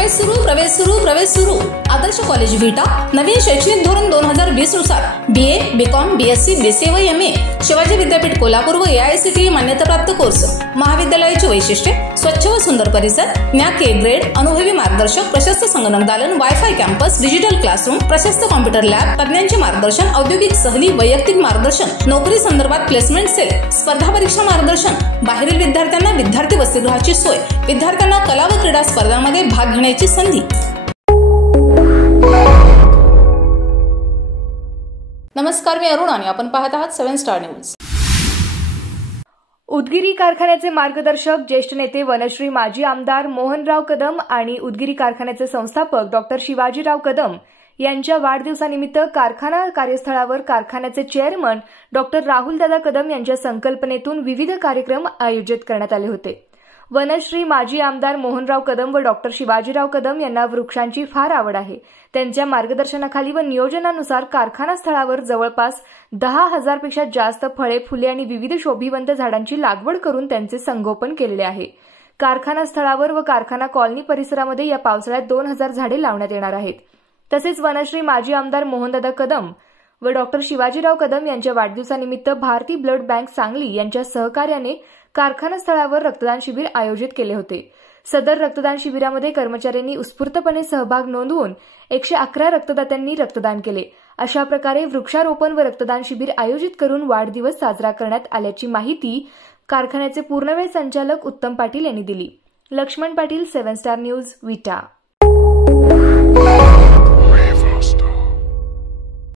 प्रवेश सुरू आदर्श कॉलेज विटा नवीन शैक्षणिक धोरण 2020 नुसार BA BCom BSc BCA व MA शिवाजी विद्यापीठ कोल्हापूर व AICTE मान्यताप्राप्त कोर्स। महाविद्यालयाची वैशिष्ट्ये स्वच्छ व सुंदर परिसर, NAC A ग्रेड, अनुभवी मार्गदर्शक, प्रशस्त संगणक दालन, वायफाय कॅम्पस, डिजिटल क्लासरूम, प्रशस्त कॉम्प्युटर लॅब, तज्ञांचे मार्गदर्शन, औद्योगिक सहली, वैयक्तिक मार्गदर्शन, नोकरी संदर्भात प्लेसमेंट सेल, स्पर्धा परीक्षा मार्गदर्शन, बाहेरील विद्यार्थ्यांना विद्यार्थी वसतिगृहाची सोय, विद्यार्थ्यांना कला व क्रीडा स्पर्धांमध्ये भाग घेण्याची संधी। नमस्कार, मी अरुण आणि आपण पाहत आहात 7 स्टार न्यूज। उदगीर कारखान्याचे मार्गदर्शक ज्येष्ठ नेते वनश्री माजी आमदार मोहनराव कदम आणि उदगीर कारखान्याचे संस्थापक डॉ. शिवाजीराव कदम यांच्या वाढदिवसानिमित्त कारखाना कार्यस्थळावर कारखान्याचे चेअरमन डॉ. राहुलदादा कदम यांच्या संकल्पनेतून विविध कार्यक्रम आयोजित करण्यात आले होते। वनश्री माजी आमदार मोहनराव कदम व डॉ. शिवाजीराव कदम यांना वृक्षांची फार आवड आहे। त्यांच्या मार्गदर्शनाखाली व नियोजनानुसार कारखाना स्थळावर जवळपास 10,000 पेक्षा जास्त फळे, फुले आणि विविध शोभिवंत झाडांची लागवड करून त्यांचे संगोपन केलेले आहे। कारखाना स्थळावर व कारखाना कॉलनी परिसरामध्ये या पावसाळ्यात 2,000 झाडे लावण्यात येणार आहेत। तसेच वनश्री माजी आमदार मोहनदादा कदम व डॉ. शिवाजीराव कदम यांच्या वाढदिवसानिमित्त भारती ब्लड बँक सांगली यांच्या सहकार्याने कारखाना स्थळावर रक्तदान शिबिर आयोजित केले होते। सदर रक्तदान शिबिरामध्ये कर्मचाऱ्यांनी उत्स्फूर्तपणे सहभाग नोंदवून 111 रक्तदात्यांनी रक्तदान केले। अशा प्रकारे वृक्षारोपण व रक्तदान शिबिर आयोजित करून वाढदिवस साजरा करण्यात आल्याची माहिती कारखान्याचे पूर्णवेळ संचालक उत्तम पाटील यांनी दिली। लक्ष्मण पाटील, 7 स्टार न्यूज, विटा।